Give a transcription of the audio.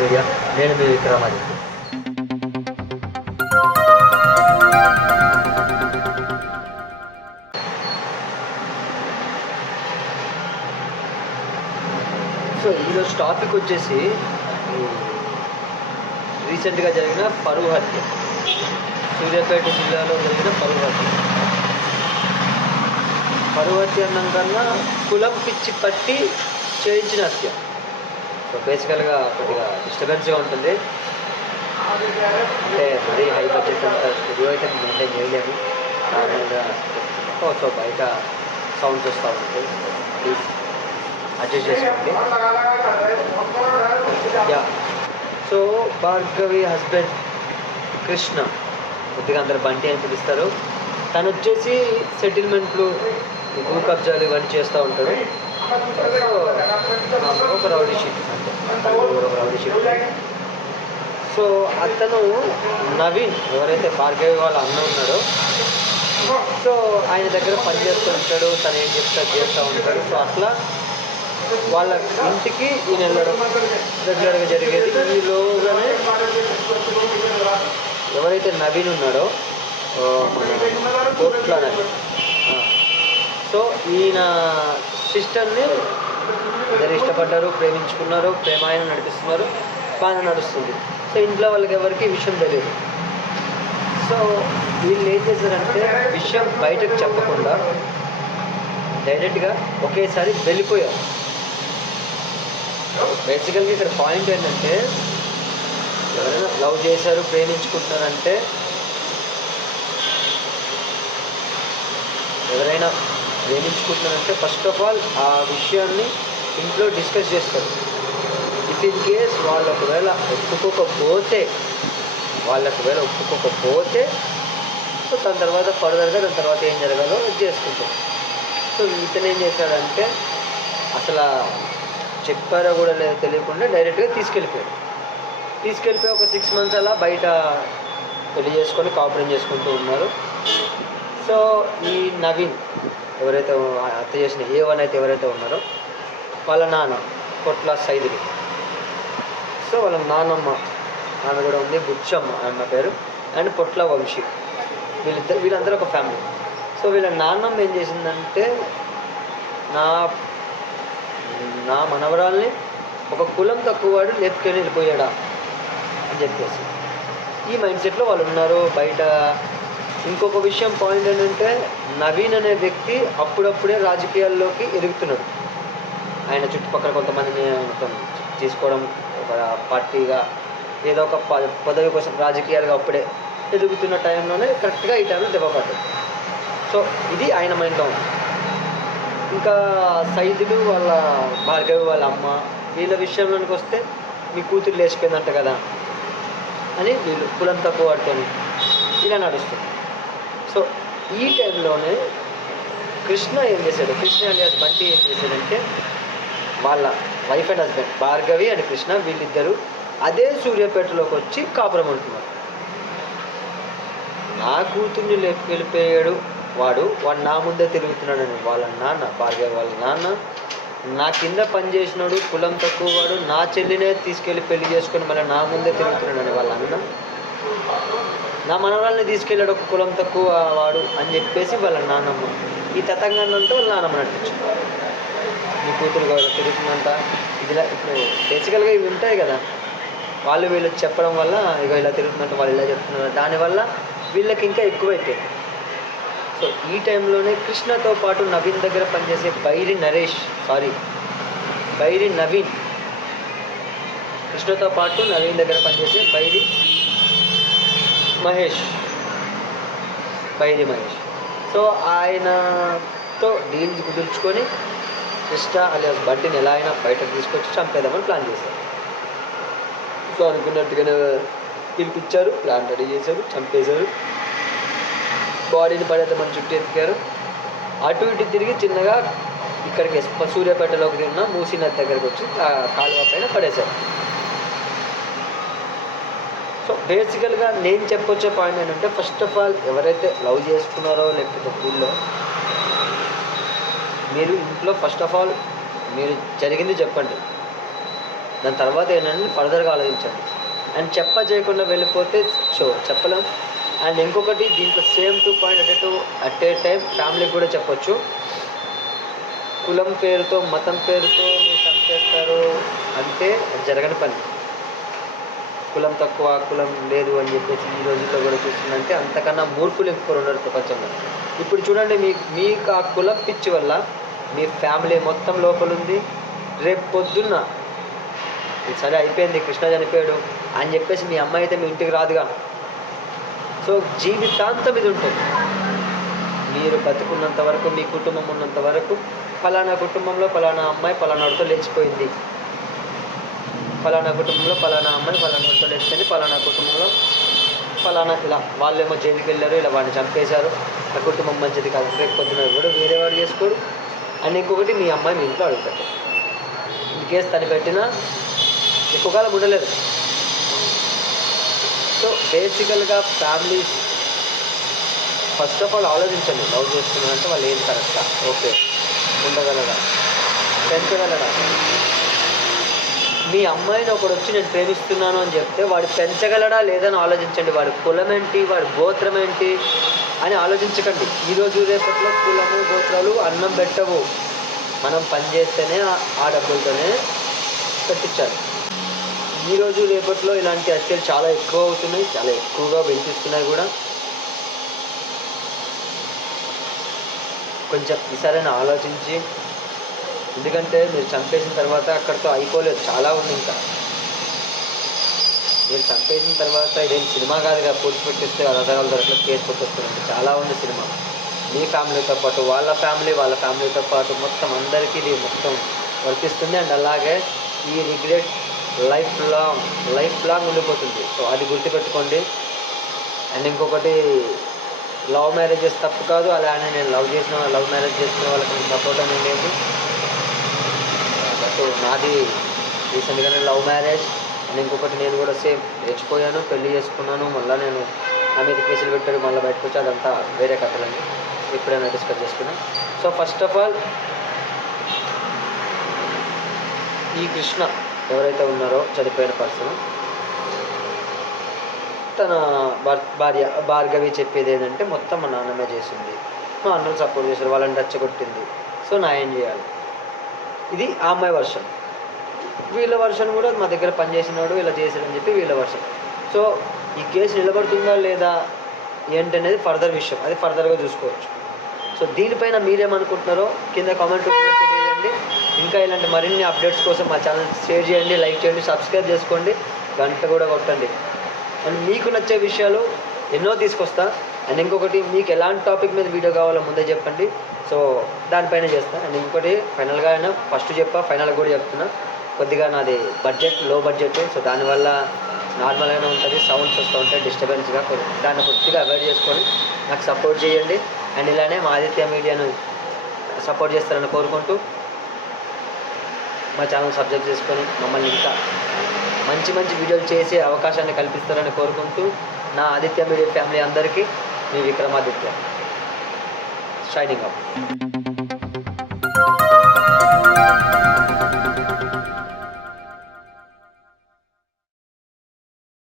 Media. నేను మీ Vikramaditya. So ఈరోజు topic వచ్చేసి రీసెంట్గా జరిగిన పరువు హత్య, సూర్యాపేట జిల్లాలో జరిగిన పరువు హత్య. పరువు హత్య అన్నం కన్నా కులం పిచ్చి పట్టి చేయించిన హత్య. సో బేసికల్గా కొద్దిగా డిస్టర్బెన్స్గా ఉంటుంది. అంటే మరీ హై బడ్జెట్ అంత స్టూడియో అయితే మెయింటైన్ చేయలేము. నార్మల్గా సో బయట సౌండ్స్ వస్తూ ఉంటాయి, ప్లీజ్ అడ్జస్ట్ చేసుకోండి. Yeah, so Bhargavi husband Krishna, కొద్దిగా అందరు బంటి అని పిలుస్తారు. తను వచ్చేసి సెటిల్మెంట్లు, భూ కబ్జాలు ఇవన్నీ చేస్తూ ఉంటాడు. ఒక రౌడీ షీట్ అంటే ఒక రౌడీ షీట్. సో అతను నవీన్, ఎవరైతే భార్గవి వాళ్ళ అన్న ఉన్నాడో, సో ఆయన దగ్గర పనిచేస్తూ ఉంటాడు. తను ఏం చెప్తా చేస్తూ ఉంటాడు. సో అట్లా వాళ్ళ ఇంటికి ఈయన వెళ్ళడం రెగ్యులర్గా జరిగేది. ఈలోగానే ఎవరైతే నవీన్ ఉన్నాడో, మన కోట్ల నవీన్, సో ఈయన సిస్టర్ని ఇద్దరు ఇష్టపడ్డారు, ప్రేమించుకున్నారు, ప్రేమాయణం నడిపిస్తున్నారు, బాగా నడుస్తుంది. సో ఇంట్లో వాళ్ళకి ఎవరికి ఈ విషయం తెలియదు. సో వీళ్ళు ఏం చేశారంటే విషయం బయటకు చెప్పకుండా డైరెక్ట్గా ఒకేసారి వెళ్ళిపోయారు. బేసికల్గా ఇక్కడ పాయింట్ ఏంటంటే, ఎవరైనా లవ్ చేశారు, ప్రేమించుకుంటున్నారంటే, ఎవరైనా ప్రేమించుకుంటున్నారంటే ఫస్ట్ ఆఫ్ ఆల్ ఆ విషయాన్ని ఇంట్లో డిస్కస్ చేస్తారు. ఇఫ్ ఇన్ కేస్ వాళ్ళు ఒకవేళ ఒప్పుకోకపోతే సో దాని తర్వాత ఫర్దర్గా దాని తర్వాత ఏం జరగాలో చేసుకుంటాం. సో ఇతను ఏం చేశాడంటే అసలు చెప్పారో కూడా లేదో తెలియకుండా డైరెక్ట్గా తీసుకెళ్ళిపోయి ఒక 6 months అలా బయట పెళ్లి చేసుకొని కాపురం చేసుకుంటూ ఉన్నారు. సో ఈ నవీన్ ఎవరైతే హత్య చేసిన A1 అయితే ఎవరైతే ఉన్నారో వాళ్ళ నాన్న కొట్ల సైదులు, సో వాళ్ళ నాన్నమ్మ, ఆమె కూడా ఉంది, బుచ్చమ్మ అన్న పేరు, అండ్ పొట్ల వంశీ, వీళ్ళందరూ ఒక ఫ్యామిలీ. సో వీళ్ళ నాన్నమ్మ ఏం చేసిందంటే, నా మనవరాల్ని ఒక కులం తక్కువ వాడు లేపుకొని వెళ్ళిపోయాడా అని చెప్పేసి ఈ మైండ్ సెట్లో వాళ్ళు ఉన్నారు బయట. ఇంకొక విషయం పాయింట్ ఏంటంటే, నవీన్ అనే వ్యక్తి అప్పుడప్పుడే రాజకీయాల్లోకి ఎదుగుతున్నాడు. ఆయన చుట్టుపక్కల కొంతమందిని తీసుకోవడం, ఒక పార్టీగా ఏదో ఒక పదవి కోసం రాజకీయాలుగా అప్పుడే ఎదుగుతున్న టైంలోనే కరెక్ట్గా ఈ టైంలో దెబ్బపడ్డాడు. సో ఇది ఆయన మైండ్లో ఉంది. ఇంకా సైదులు వాళ్ళ భార్గవి వాళ్ళ అమ్మ, వీళ్ళ విషయంలోనికి వస్తే మీ కూతురు లేచిపోయిందంట కదా అని వీళ్ళు కులం తక్కువ వాడుకొని ఇలా నడుస్తుంది. సో ఈ టైంలోనే కృష్ణ అలియాస్ బంటి ఏం చేశాడంటే, వాళ్ళ wife and husband Bhargavi and Krishna వీళ్ళిద్దరూ అదే సూర్యాపేటలోకి వచ్చి కాపురం ఉంటున్నారు. నా కూతుర్ని వెళ్ళిపోయాడు వాడు నా ముందే తిరుగుతున్నాడని వాళ్ళ నాన్న, భార్గవి వాళ్ళ నాన్న, నా కింద పనిచేసినాడు కులం తక్కువ వాడు నా చెల్లినే తీసుకెళ్ళి పెళ్లి చేసుకొని మళ్ళీ నా ముందే తిరుగుతున్నాడని వాళ్ళ అన్న, నా మనవరాల్ని తీసుకెళ్ళాడు ఒక కులం తక్కువ వాడు అని చెప్పేసి వాళ్ళ నాన్నమ్మ, ఈ తతంగాన్నంతా వాళ్ళ నాన్నమ్మ నడిపించాడు. మీ కూతురు తిరుగుతుందంట ఇలా. ఇప్పుడు బేసికల్గా ఇవి ఉంటాయి కదా, వాళ్ళు వీళ్ళు చెప్పడం వల్ల ఇక ఇలా తిరుగుతుందంట, వాళ్ళు ఇలా చెప్తున్నారు, దానివల్ల వీళ్ళకి ఇంకా ఎక్కువైపోయింది. సో ఈ టైంలోనే కృష్ణతో పాటు నవీన్ దగ్గర పనిచేసే బైరి నవీన్, కృష్ణతో పాటు నవీన్ దగ్గర పనిచేసే బైరి మహేష్. సో ఆయనతో డీల్ కుదుర్చుకొని కృష్ణ అలియాస్ బంటిని ఎలా అయినా బయటకు తీసుకొచ్చి చంపేద్దామని ప్లాన్ చేశారు. సో అనుకున్నట్టుగానే పిలిపించారు, ప్లాన్ రెడీ చేశారు, చంపేశారు. బాడీని పడేద్దామని చుట్టూ ఎత్తికారు. అటు ఇటు తిరిగి చిన్నగా ఇక్కడికి సూర్యాపేటలోకి ఉన్న మూసీ నది దగ్గరికి వచ్చి కాలువ పైన పడేశారు. సో బేసికల్గా నేను చెప్పొచ్చే పాయింట్ ఏంటంటే, ఫస్ట్ ఆఫ్ ఆల్ ఎవరైతే లవ్ చేసుకున్నారో లేకపోతే ఊళ్ళో, మీరు ఇంట్లో ఫస్ట్ ఆఫ్ ఆల్ మీరు జరిగింది చెప్పండి. దాని తర్వాత ఏంటంటే ఫర్దర్గా ఆలోచించండి. అండ్ చేయకుండా వెళ్ళిపోతే చెప్పలేం. అండ్ ఇంకొకటి దీంట్లో same 2 point at a time ఫ్యామిలీకి కూడా చెప్పొచ్చు. కులం పేరుతో మతం పేరుతో మీరు చంపేస్తారు అంటే జరగని పని. కులం తక్కువ కులం లేదు అని చెప్పేసి ఈ రోజుల్లో కూడా చూస్తుందంటే అంతకన్నా మూర్ఖులు ఎక్కువ ఉన్నారు ప్రపంచంలో. ఇప్పుడు చూడండి, మీకు ఆ కులం పిచ్చి వల్ల మీ ఫ్యామిలీ మొత్తం లోపల ఉంది. రేపు పొద్దున్న సరే అయిపోయింది, కృష్ణ చనిపోయాడు అని చెప్పేసి మీ అమ్మాయి అయితే మీ ఇంటికి రాదుగా. సో జీవితాంతం ఇది ఉంటుంది. మీరు బతుకున్నంత వరకు, మీ కుటుంబం ఉన్నంత వరకు ఫలానా కుటుంబంలో ఫలానా అమ్మాయి ఫలానాడితో లేచిపోయింది, ఫలానా కుటుంబంలో ఫలానా అమ్మాయి ఫలానాడితో లేచిపోయింది, ఫలానా కుటుంబంలో ఫలానా ఇలా వాళ్ళేమో జైలుకి వెళ్ళారు, ఇలా వాడిని చంపేశారు, ఆ కుటుంబం మంచిది కాదు. రేపు పొద్దున కూడా వేరే వాడు చేసుకోడు. అండ్ ఇంకొకటి, మీ అమ్మాయి మీ ఇంట్లో అడుగుతాడు. ఇన్ కేసు తను పెట్టినా ఎక్కువ కాలం ఉండలేదు. సో బేసికల్గా ఫ్యామిలీస్ ఫస్ట్ ఆఫ్ ఆల్ ఆలోచించండి. లవ్ చేస్తున్నారంటే వాళ్ళు ఏం కరెక్టా, ఓకే, ఉండగలరా, పెంచగలరా. మీ అమ్మాయిని ఒకడు వచ్చి నేను ప్రేమిస్తున్నాను అని చెప్తే వాడు పెంచగలడా లేదని ఆలోచించండి. వాడి కులం ఏంటి, వాడి గోత్రం ఏంటి అని ఆలోచించకండి. ఈరోజు రేపట్లో కులము గోత్రాలు అన్నం పెట్టవు. మనం పని చేస్తేనే ఆ డబ్బులతోనే పెట్టించాలి. ఈరోజు రేపట్లో ఇలాంటి హత్యలు చాలా ఎక్కువ అవుతున్నాయి, చాలా ఎక్కువగా వినిపిస్తున్నాయి కూడా. కొంచెం ఈసారైనా ఆలోచించి, ఎందుకంటే మీరు చంపేసిన తర్వాత అక్కడితో అయిపోలేదు, చాలా ఉంది ఇంకా. మీరు చంపేసిన తర్వాత ఇదేం సినిమా కాదుగా, పోలీసు పెట్టిస్తే అర్ధగాలు దొరకలేదు, కేసు పెట్టేస్తారంటే చాలా ఉంది సినిమా. మీ ఫ్యామిలీతో పాటు వాళ్ళ ఫ్యామిలీతో పాటు మొత్తం అందరికీ ఇది మొత్తం వర్తిస్తుంది. అండ్ అలాగే ఈ రిగ్రెట్ లైఫ్ లాంగ్ ఉండిపోతుంది. సో అది గుర్తుపెట్టుకోండి. అండ్ ఇంకొకటి, లవ్ మ్యారేజెస్ తప్పు కాదు, అలానే నేను లవ్ మ్యారేజ్ చేసుకున్న వాళ్ళకి సపోర్ట్ అనేది లేదు. బట్ నాది రీసెంట్గానే లవ్ మ్యారేజ్. అండ్ ఇంకొకటి, నేను కూడా సేమ్ లేచిపోయాను, పెళ్లి చేసుకున్నాను, మళ్ళీ నేను నా మీద కేసులు పెట్టాడు, మళ్ళీ బయటకు వచ్చి అదంతా వేరే కథలండి, ఎప్పుడైనా డిస్కస్ చేసుకున్నాం. సో ఫస్ట్ ఆఫ్ ఆల్ ఈ కృష్ణ ఎవరైతే ఉన్నారో చనిపోయిన పర్సన్, తన భార్య భార్గవి చెప్పేది ఏంటంటే మొత్తం మా నాన్నమే చేసింది, మా అన్నలు సపోర్ట్ చేశారు, వాళ్ళని రెచ్చగొట్టింది, సో నా ఏం చేయాలి. ఇది ఆ అమ్మాయి వర్షన్. వీళ్ళ వర్షన్ కూడా మా దగ్గర పనిచేసినాడు ఇలా చేశాడని చెప్పి వీళ్ళ వర్షన్. సో ఈ కేసు నిలబడుతుందా లేదా ఏంటనేది ఫర్దర్ విషయం, అది ఫర్దర్గా చూసుకోవచ్చు. సో దీనిపైన మీరేమనుకుంటున్నారో కింద కామెంట్ రూపంలో తెలియజేయండి. ఇంకా ఇలాంటి మరిన్ని అప్డేట్స్ కోసం మా ఛానల్ షేర్ చేయండి, లైక్ చేయండి, సబ్స్క్రైబ్ చేసుకోండి, గంట కూడా కొట్టండి. అండ్ మీకు నచ్చే విషయాలు ఎన్నో తీసుకొస్తా. అండ్ ఇంకొకటి, మీకు ఎలాంటి టాపిక్ మీద వీడియో కావాలో ముందే చెప్పండి, సో దానిపైన చేస్తాను. అండ్ ఇంకొకటి ఫైనల్గా అయినా ఫస్ట్ ఫైనల్గా కూడా చెప్తున్నా, కొద్దిగా నాది లో బడ్జెట్, సో దానివల్ల నార్మల్గానే ఉంటుంది, సౌండ్స్ వస్తూ ఉంటాయి డిస్టర్బెన్స్గా. దాన్ని కొద్దిగా అవాయిడ్ చేసుకొని నాకు సపోర్ట్ చేయండి. అండ్ ఇలానే మా ఆదిత్య మీడియాను సపోర్ట్ చేస్తారని కోరుకుంటూ, మా ఛానల్ సబ్స్క్రైబ్ చేసుకొని మమ్మల్ని ఇంకా మంచి వీడియోలు చేసే అవకాశాన్ని కల్పిస్తారని కోరుకుంటూ, నా ఆదిత్య మీడియా ఫ్యామిలీ అందరికీ మీ విక్రమాదిత్య షైనింగ్ అప్.